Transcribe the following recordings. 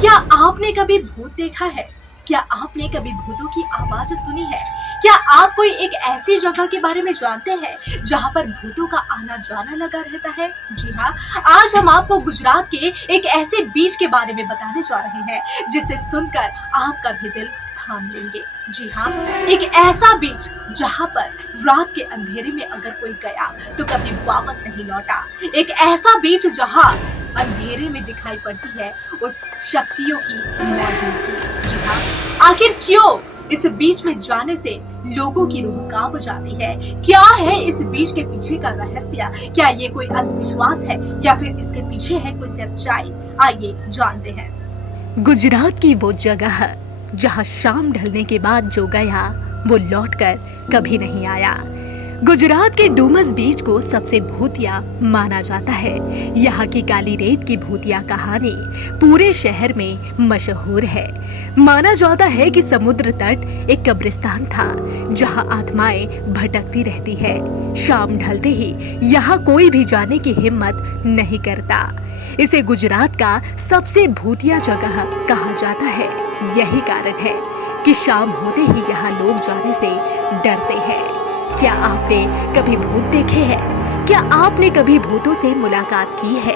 क्या आपने कभी भूत देखा है? क्या आपने कभी भूतों की आवाज सुनी है? क्या आप कोई एक ऐसी जगह के बारे में जानते हैं जहां पर भूतों का आना जाना लगा रहता है? जी हाँ, आज हम आपको गुजरात के एक ऐसे बीच के बारे में बताने जा रहे हैं जिसे सुनकर आपका भी दिल थाम लेंगे। जी हाँ, एक ऐसा बीच जहां पर रात के अंधेरे में अगर कोई गया तो कभी वापस नहीं लौटा। एक ऐसा बीच जहां अंधेरे में दिखाई पड़ती है उस शक्तियों की मौजूदगी। जी हाँ, आखिर क्यों इस बीच में जाने से लोगों की रूह कांप जाती है? क्या है इस बीच के पीछे का रहस्य? क्या ये कोई अंधविश्वास है या फिर इसके पीछे है कोई सच्चाई? आइए जानते हैं। गुजरात की वो जगह जहां शाम ढलने के बाद जो गया वो लौटकर कभी नहीं आया। गुजरात के डूमस बीच को सबसे भूतिया माना जाता है। यहाँ की काली रेत की भूतिया कहानी पूरे शहर में मशहूर है। माना जाता है कि समुद्र तट एक कब्रिस्तान था जहाँ आत्माएं भटकती रहती है। शाम ढलते ही यहाँ कोई भी जाने की हिम्मत नहीं करता। इसे गुजरात का सबसे भूतिया जगह कहा जाता है। यही कारण है कि शाम होते ही यहाँ लोग जाने से डरते हैं। क्या आपने कभी भूत देखे हैं? क्या आपने कभी भूतों से मुलाकात की है?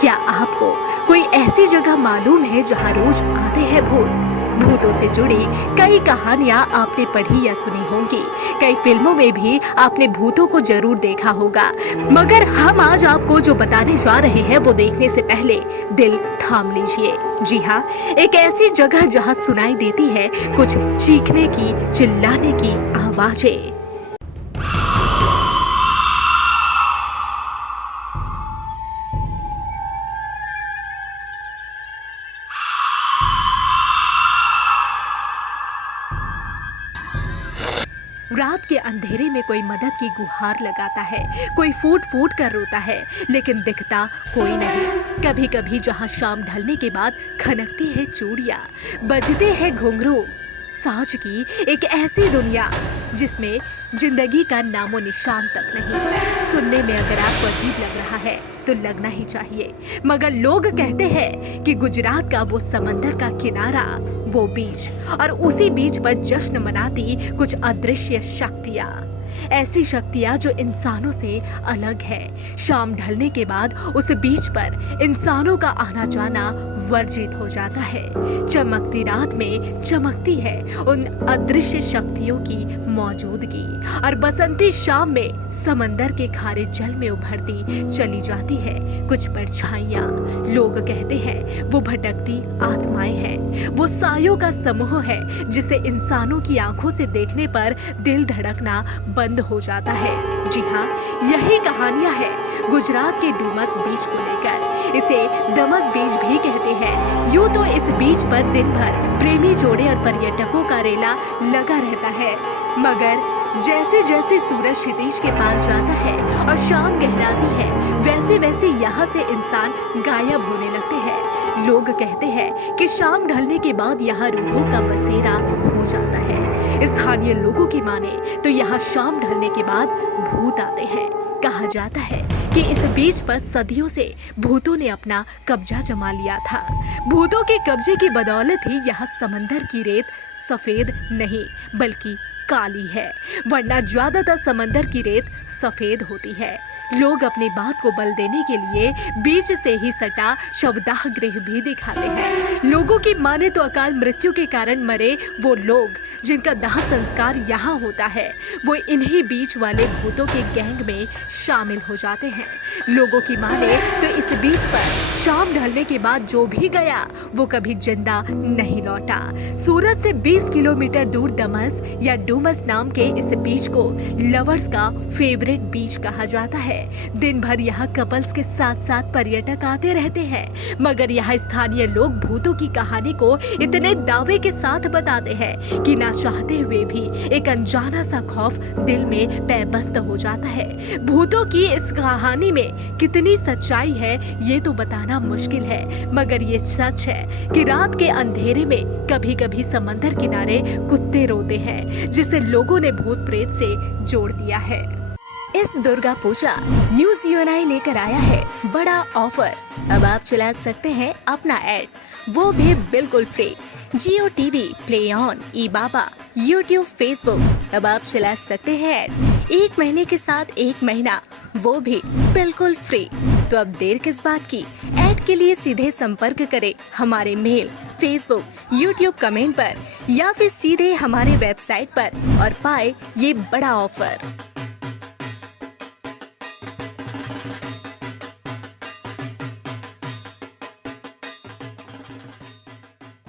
क्या आपको कोई ऐसी जगह मालूम है जहाँ रोज आते हैं भूत? भूतों से जुड़ी कई कहानियां आपने पढ़ी या सुनी होंगी। कई फिल्मों में भी आपने भूतों को जरूर देखा होगा। मगर हम आज आपको जो बताने जा रहे हैं वो देखने से पहले दिल थाम लीजिए। जी हाँ, एक ऐसी जगह जहाँ सुनाई देती है कुछ चीखने की, चिल्लाने की आवाजें। रात के अंधेरे में कोई मदद की गुहार लगाता है, कोई फूट फूट कर रोता है, लेकिन दिखता कोई नहीं। कभी कभी जहाँ शाम ढलने के बाद खनकती है चूड़ियाँ, बजते हैं घुंघरू, साज की एक ऐसी दुनिया जिसमें जिंदगी का नामो निशान तक नहीं। सुनने में अगर आपको अजीब लग रहा है तो लगना ही चाहिए, मगर लोग कहते हैं कि गुजरात का वो समंदर का किनारा, वो बीच, और उसी बीच पर जश्न मनाती कुछ अदृश्य शक्तियाँ, ऐसी शक्तियाँ जो इंसानों से अलग है। शाम ढलने के बाद उस बीच पर इंसानों का आना जाना वर्जित हो जाता है। चमकती रात में चमकती है उन अदृश्य शक्तियों की मौजूदगी, और बसंती शाम में समंदर के खारे जल में उभरती चली जाती है कुछ परछाइयाँ। लोग कहते हैं वो भटकती आत्माएं हैं, वो सायों का समूह है जिसे इंसानों की आंखों से देखने पर दिल धड़कना बंद हो जाता है। जी हाँ, यही कहानियां है गुजरात के डूमस बीच को लेकर। इसे दमस बीच भी कहते हैं। यूं तो इस बीच पर दिन भर प्रेमी जोड़े और पर्यटकों का रेला लगा रहता है, मगर जैसे जैसे सूरज क्षितिज के पार जाता है और शाम गहराती है, वैसे वैसे यहाँ से इंसान गायब होने लगते हैं। लोग कहते हैं कि शाम ढलने के बाद यहाँ रूहों का बसेरा हो जाता है। स्थानीय लोगों की माने तो यहाँ शाम ढलने के बाद भूत आते हैं। कहा जाता है कि इस बीच पर सदियों से भूतों ने अपना कब्जा जमा लिया था। भूतों के कब्जे की बदौलत ही यहाँ समंदर की रेत सफेद नहीं बल्कि काली है, वरना ज्यादातर समंदर की रेत सफेद होती है। लोग अपनी बात को बल देने के लिए बीच से ही सटा शवदाह गृह भी दिखाते हैं। लोगों की माने तो अकाल मृत्यु के कारण मरे वो लोग जिनका दाह संस्कार यहाँ होता है, वो इन्हीं बीच वाले भूतों के गैंग में शामिल हो जाते हैं। लोगों की माने तो इस बीच पर शाम ढलने के बाद जो भी गया वो कभी जिंदा नहीं लौटा। सूरत से 20 किलोमीटर दूर दमस या डूमस नाम के इस बीच को लवर्स का फेवरेट बीच कहा जाता है। दिन भर यहाँ कपल्स के साथ साथ पर्यटक आते रहते हैं, मगर यहाँ स्थानीय लोग भूतों की कहानी को इतने दावे के साथ बताते हैं कि ना चाहते हुए भी एक अनजाना सा खौफ दिल में पैबस्त हो जाता है। भूतों की इस कहानी में कितनी सच्चाई है ये तो बताना मुश्किल है, मगर ये सच है कि रात के अंधेरे में कभी कभी समंदर किनारे कुत्ते रोते हैं, जिसे लोगों ने भूत प्रेत से जोड़ दिया है। इस दुर्गा पूजा न्यूज़ यूएनआई लेकर आया है बड़ा ऑफर। अब आप चला सकते हैं अपना ऐड वो भी बिल्कुल free. Jio TV, play on, E Baba, YouTube, Facebook, अब आप चला सकते हैं ऐड। 1 महीने के साथ 1 महीना, वो भी बिल्कुल फ्री। तो अब देर किस बात की, ऐड के लिए सीधे संपर्क करें हमारे मेल, फेसबुक, यूट्यूब कमेंट पर या फिर सीधे हमारे वेबसाइट पर और पाए ये बड़ा ऑफर।